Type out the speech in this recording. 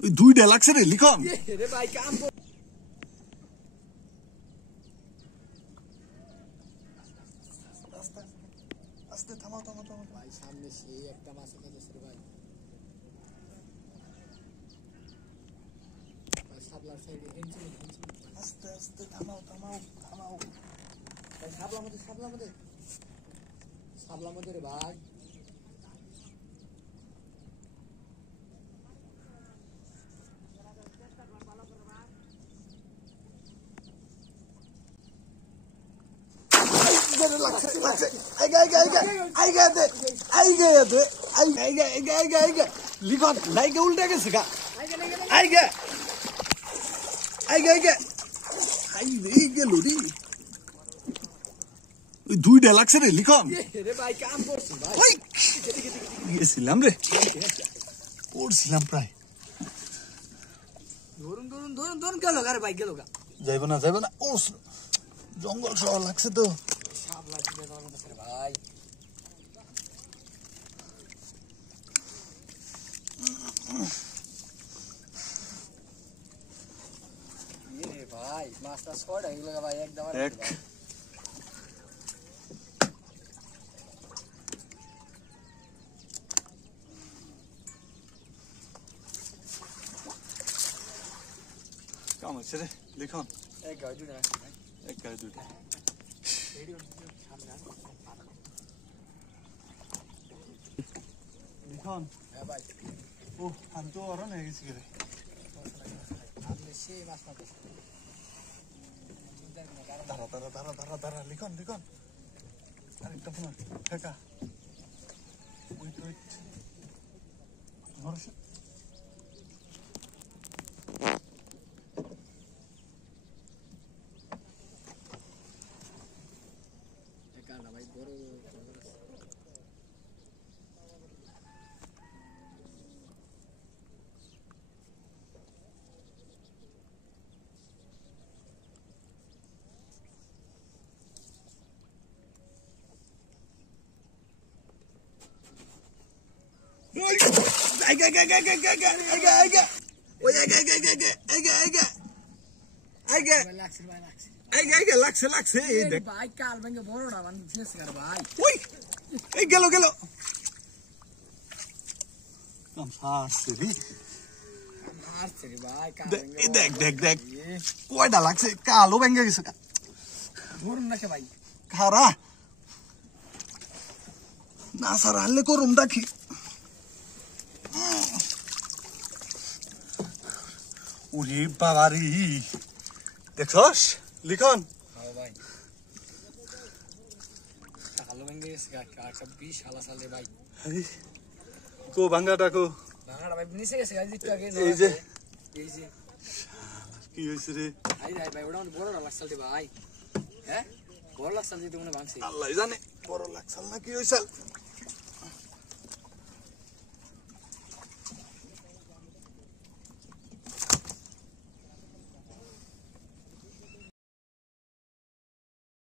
ওই দুইটা লাগছে রে লিখন রে ভাই কাম আস্তে থামাও ভাই সামনে সেই একটা মাছ উঠেছে রে ভাই সাবলার সাইডে আস্তে থামাও ভাই সাবলা মধ্যে রে ভাই লিখন লাইকে উল্টে গেছে গা গেল রে ওই দুইটা লাগছে রে লিখন রে ভাই কাম করছিস ভাই গেছিলাম রে পড়ছিলাম প্রায় ধরুন গেল গা রে ভাই গেল গা যাইব না ও জঙ্গল শহর লাগছে তো সাবলা ছিড়ে ধরছে রে ভাই ये भाई मास्टर स्क्वाड है लगा भाई एक दवा एक काम है रे लिखो एक गाड़ी दूटा एक गाड़ी दूटा वीडियो सामने लिखो है भाई ओ हम तो और नहीं किसी के हमने से मास्टर दारा लिखो अरे कब ना फेंका wait नॉर्श भाई बड़ो লাগছে ভাই কাল ভেঙে বড়টা মানে শেষ কর ভাই ওই এই গেল কাম সারছে রে মারছে রে ভাই কাল দেখ কয়টা লাগছে কালো ভেঙে গেছে ধরুন না কে ভাই খারা না স্যার হারলে করুন দেখি ওরে বাবারি দেখছস লিখন ভাই কালো ভেঙে গেছে একটা 20 সাল রে ভাই কো ভাঙাটা ভাই নিচে গেছে গাড়ি একটু আগে এই যে কি হইছে রে ভাই ওটা বড় লাগছে রে ভাই হ্যাঁ বড় লাগছে যে তুমি ভাঙছে আল্লাহ জানে বড় লাগছে না কি হইছে